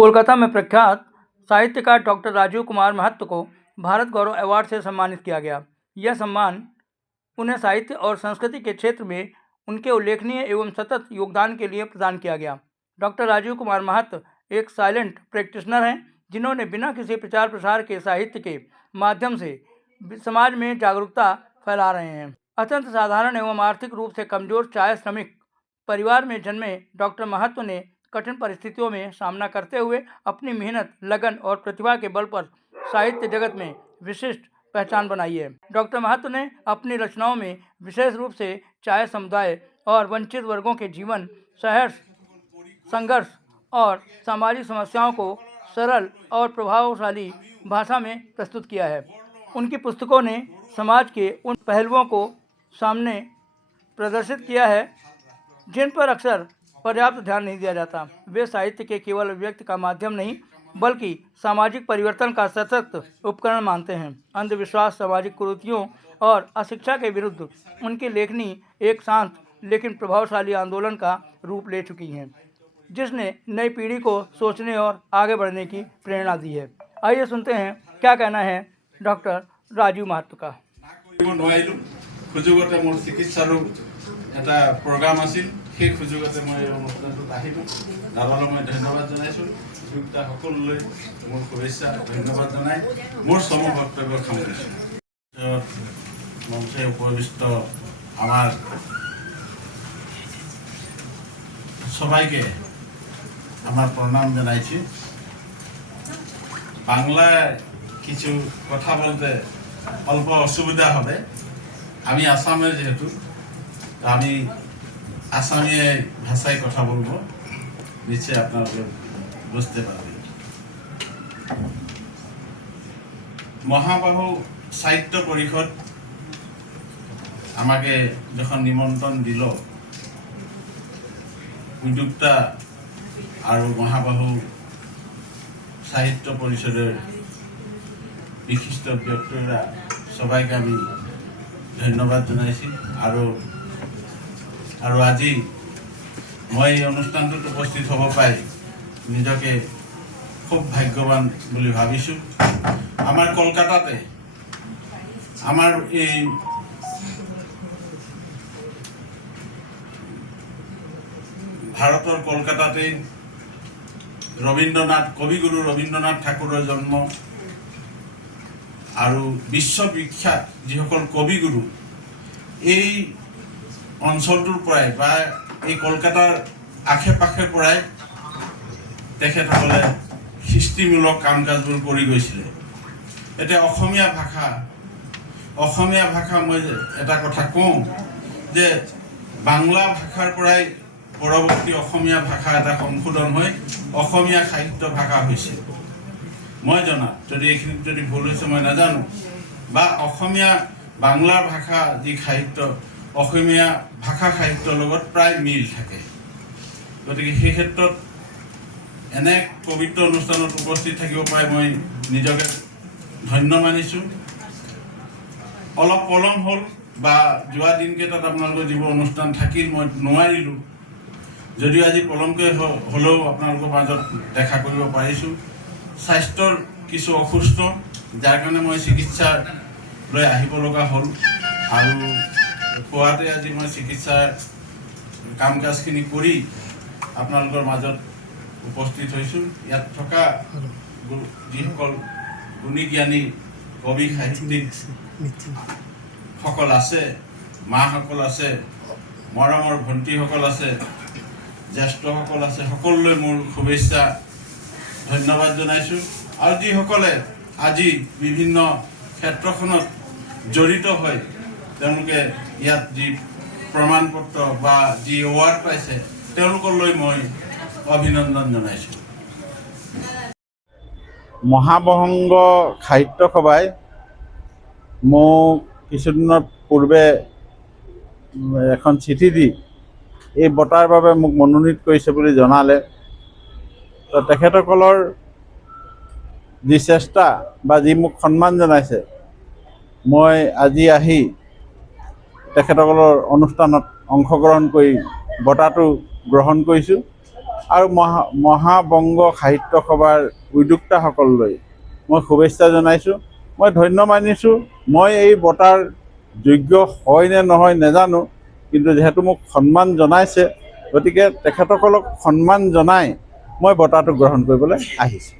कोलकाता में प्रख्यात साहित्यकार डॉक्टर राजीव कुमार महतो को भारत गौरव अवार्ड से सम्मानित किया गया। यह सम्मान उन्हें साहित्य और संस्कृति के क्षेत्र में उनके उल्लेखनीय एवं सतत योगदान के लिए प्रदान किया गया। डॉक्टर राजीव कुमार महतो एक साइलेंट प्रैक्टिशनर हैं, जिन्होंने बिना किसी प्रचार प्रसार के साहित्य के माध्यम से समाज में जागरूकता फैला रहे हैं। अत्यंत साधारण एवं आर्थिक रूप से कमजोर चाय श्रमिक परिवार में जन्मे डॉक्टर महतो ने कठिन परिस्थितियों में सामना करते हुए अपनी मेहनत, लगन और प्रतिभा के बल पर साहित्य जगत में विशिष्ट पहचान बनाई है। डॉक्टर महतो ने अपनी रचनाओं में विशेष रूप से चाय समुदाय और वंचित वर्गों के जीवन, संघर्ष और सामाजिक समस्याओं को सरल और प्रभावशाली भाषा में प्रस्तुत किया है। उनकी पुस्तकों ने समाज के उन पहलुओं को सामने प्रदर्शित किया है जिन पर अक्सर पर्याप्त ध्यान नहीं दिया जाता। वे साहित्य के केवल अभिव्यक्ति का माध्यम नहीं, बल्कि सामाजिक परिवर्तन का सशक्त उपकरण मानते हैं। अंधविश्वास, सामाजिक कुरीतियों और अशिक्षा के विरुद्ध उनकी लेखनी एक शांत लेकिन प्रभावशाली आंदोलन का रूप ले चुकी हैं, जिसने नई पीढ़ी को सोचने और आगे बढ़ने की प्रेरणा दी है। आइए सुनते हैं क्या कहना है डॉक्टर राजीव महतो का। এটা প্ৰগ্ৰাম আছিল, সেই সুযোগতে মই অনুষ্ঠানটোত আহিলোঁ। দাদালৈ মই ধন্যবাদ জনাইছোঁ। দুয়োটা সকলোলৈ মোৰ শুভেচ্ছা, ধন্যবাদ জনাই মোৰ চমু বক্তব্য সামৰিছোঁ। মঞ্চে উপবিষ্ট আমার সবাইকে আমার প্রণাম জানাইছি। বাংলায় কিছু কথা বলতে অল্প অসুবিধা হবে। আমি আসামের যেহেতু, আমি আসামিয়া ভাষায় কথা বলবো, নিশ্চয় আপনারা বুঝতে পারবেন। মহাবাহু সাহিত্য পরিষদ আমাকে যখন নিমন্ত্রণ দিল, উদ্যোক্তা আর মহাবাহু সাহিত্য পরিষদের বিশিষ্ট ব্যক্তিরা সবাইকে আমি ধন্যবাদ জানাইছি। আৰু আজি মই এই অনুষ্ঠানটোত উপস্থিত হ'ব পাই নিজকে খুব ভাগ্যৱান বুলি ভাবিছোঁ। আমাৰ কলকাতাতে, আমাৰ এই ভাৰতৰ কলকাতাতে কবিগুৰু ৰবীন্দ্ৰনাথ ঠাকুৰৰ জন্ম আৰু বিশ্ববিখ্যাত যিসকল কবিগুৰু এই অঞ্চলটোৰ পৰাই বা এই কলকাতাৰ আশে পাশে পৰাই তেখেতসকলে সৃষ্টিমূলক কাম কাজবোৰ কৰি গৈছিলে। এতিয়া অসমীয়া ভাষা মই এটা কথা কওঁ যে বাংলা ভাষাৰ পৰাই পৰৱৰ্তী অসমীয়া ভাষা এটা সংশোধন হৈ অসমীয়া সাহিত্য ভাষা হৈছে। মই জনাত, যদি এইখিনিত যদি ভুল হৈছে মই নাজানো, বা অসমীয়া বাংলা ভাষা যি সাহিত্য অসমীয়া ভাষা সাহিত্যৰ লগত প্ৰায় মিল থাকে। গতিকে সেই ক্ষেত্ৰত এনে পবিত্ৰ অনুষ্ঠানত উপস্থিত থাকিব পাই মই নিজকে ধন্য মানিছোঁ। অলপ পলম হ'ল, বা যোৱা দিনকেইটাত আপোনালোকৰ যিবোৰ অনুষ্ঠান থাকিল মই নোৱাৰিলোঁ, যদিও আজি পলমকৈ হ'লেও আপোনালোকৰ মাজত দেখা কৰিব পাৰিছোঁ। স্বাস্থ্যৰ কিছু অসুস্থ, যাৰ কাৰণে মই চিকিৎসা লৈ আহিব লগা হ'ল, আৰু পুৱাতে আজি মই চিকিৎসাৰ কাম কাজখিনি কৰি আপোনালোকৰ মাজত উপস্থিত হৈছোঁ। ইয়াত থকা যিসকল গুণী জ্ঞানী কবি সাহিত্যিক সকল আছে, মাসকল আছে, মৰমৰ ভণ্টিসকল আছে, জ্যেষ্ঠসকল আছে, সকলোলৈ মোৰ শুভেচ্ছা, ধন্যবাদ জনাইছোঁ। আৰু যিসকলে আজি বিভিন্ন ক্ষেত্ৰখনত জড়িত হৈ তেওঁলোকে ইয়াত যি প্ৰমাণ পত্ৰ বা যি এৱাৰ্ড পাইছে, তেওঁলোকলৈ মই অভিনন্দন জনাইছোঁ। মহাবহংগ সাহিত্য সভাই মোক কিছুদিনৰ পূৰ্বে এখন চিঠি দি এই বঁটাৰ বাবে মোক মনোনীত কৰিছে বুলি জনালে। তেখেতসকলৰ যি চেষ্টা বা যি মোক সন্মান জনাইছে, মই আজি আহি তেখেতসকলৰ অনুষ্ঠানত অংশগ্ৰহণ কৰি বঁটাটো গ্ৰহণ কৰিছোঁ। আৰু মহাবংগ সাহিত্য সভাৰ উদ্যোক্তাসকললৈ মই শুভেচ্ছা জনাইছোঁ। মই ধন্য মানিছোঁ। মই এই বঁটাৰ যোগ্য হয় নে নহয় নাজানো, কিন্তু যিহেতু মোক সন্মান জনাইছে, গতিকে তেখেতসকলক সন্মান জনাই মই বঁটাটো গ্ৰহণ কৰিবলৈ আহিছোঁ।